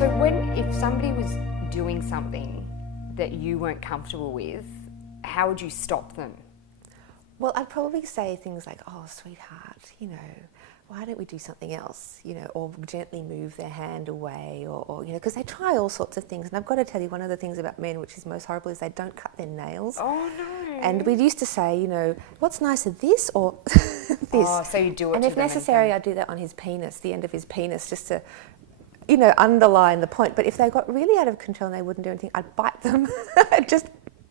So if somebody was doing something that you weren't comfortable with, how would you stop them? Well, I'd probably say things like, oh, sweetheart, why don't we do something else, or gently move their hand away, or because they try all sorts of things. And I've got to tell you, one of the things about men, which is most horrible, is they don't cut their nails. Oh, no. And we used to say, what's nicer, this or this? Oh, so you do it and to if them necessary, I'd do that on his penis, the end of his penis, just to, underline the point. But if they got really out of control and they wouldn't do anything, I'd bite them. I'd just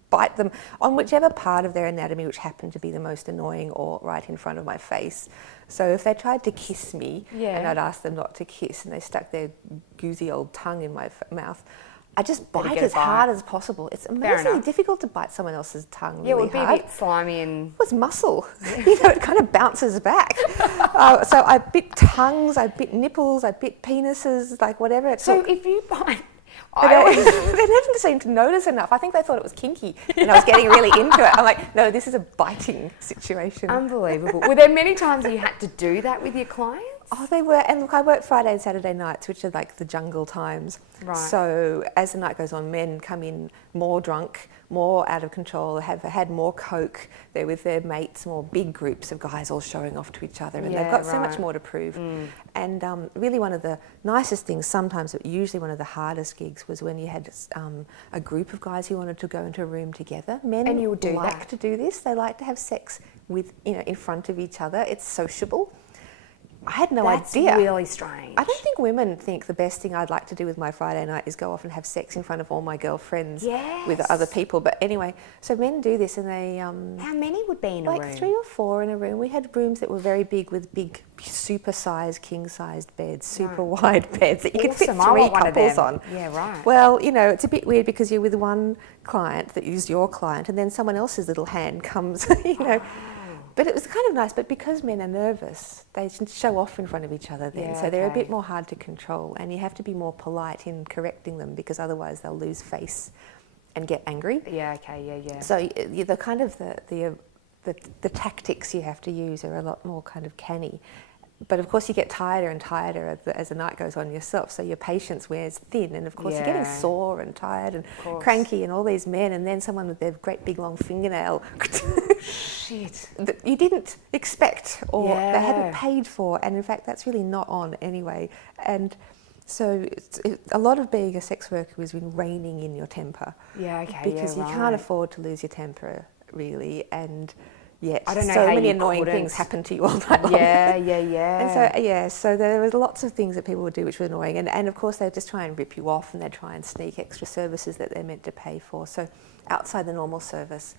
bite them on whichever part of their anatomy which happened to be the most annoying or right in front of my face. So if they tried to kiss me and I'd ask them not to kiss and they stuck their goozy old tongue in my mouth, I just bite as hard as possible. It's amazingly difficult to bite someone else's tongue really hard. Yeah, it would be a bit slimy and... It was muscle. It kind of bounces back. So I bit tongues, I bit nipples, I bit penises, like whatever it took. So if you bite... They didn't seem to notice enough. I think they thought it was kinky and I was getting really into it. I'm like, no, this is a biting situation. Unbelievable. Were there many times you had to do that with your clients? Oh, they were. And look, I work Friday and Saturday nights, which are like the jungle times. Right. So as the night goes on, men come in more drunk, more out of control, have had more coke. They're with their mates, more big groups of guys all showing off to each other. And they've got so much more to prove. And really one of the nicest things sometimes, but usually one of the hardest gigs, was when you had a group of guys who wanted to go into a room together. Men and you would like to do this. They like to have sex with, in front of each other. It's sociable. I had no idea. That's really strange. I don't think women think the best thing I'd like to do with my Friday night is go off and have sex in front of all my girlfriends with other people. But anyway, so men do this and they... How many would be in a room? Like 3 or 4 in a room. We had rooms that were very big with big, super-sized, king-sized beds, super wide beds that you could fit 3 couples on. Yeah, right. Well, it's a bit weird because you're with one client that is your client and then someone else's little hand comes, But it was kind of nice, but because men are nervous, they show off in front of each other then. So they're a bit more hard to control and you have to be more polite in correcting them because otherwise they'll lose face and get angry. Yeah, okay, yeah. So the kind of the tactics you have to use are a lot more kind of canny. But of course you get tireder and tireder as the night goes on yourself, so your patience wears thin and of course you're getting sore and tired and cranky and all these men and then someone with their great big long fingernail that you didn't expect or they hadn't paid for, and in fact that's really not on anyway. And so a lot of being a sex worker has been reining in your temper. Yeah, okay, because you can't afford to lose your temper really, and yet I don't know so how many you annoying couldn't. things happen to you all night long. And so there was lots of things that people would do which were annoying, and of course they'd just try and rip you off and they'd try and sneak extra services that they're meant to pay for. So outside the normal service,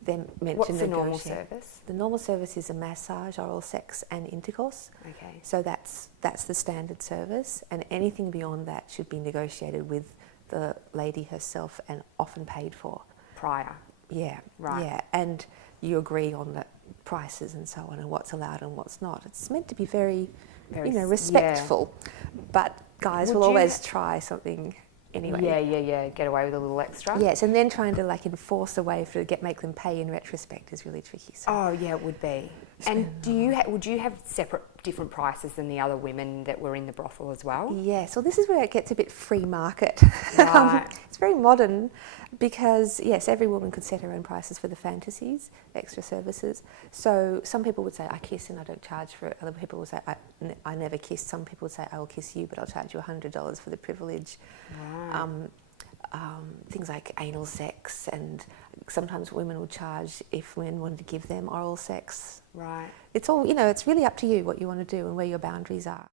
they're meant to negotiate. What's the normal service? The normal service is a massage, oral sex and intercourse. Okay. So that's the standard service, and anything beyond that should be negotiated with the lady herself and often paid for. Prior. Yeah. Right. Yeah, and you agree on the prices and so on and what's allowed and what's not. It's meant to be very respectful, but guys will always try something anyway. Yeah, get away with a little extra. Yes, and then trying to enforce a way to make them pay in retrospect is really tricky. So. Oh yeah, it would be. And would you have different prices than the other women that were in the brothel as well? Yes, well this is where it gets a bit free market. Right. It's very modern because, yes, every woman could set her own prices for the fantasies, extra services. So some people would say, I kiss and I don't charge for it. Other people would say, I never kiss. Some people would say, I will kiss you, but I'll charge you $100 for the privilege. Right. Things like anal sex, and sometimes women would charge if men wanted to give them oral sex. Right. It's all, it's really up to you what you want to do and where your boundaries are.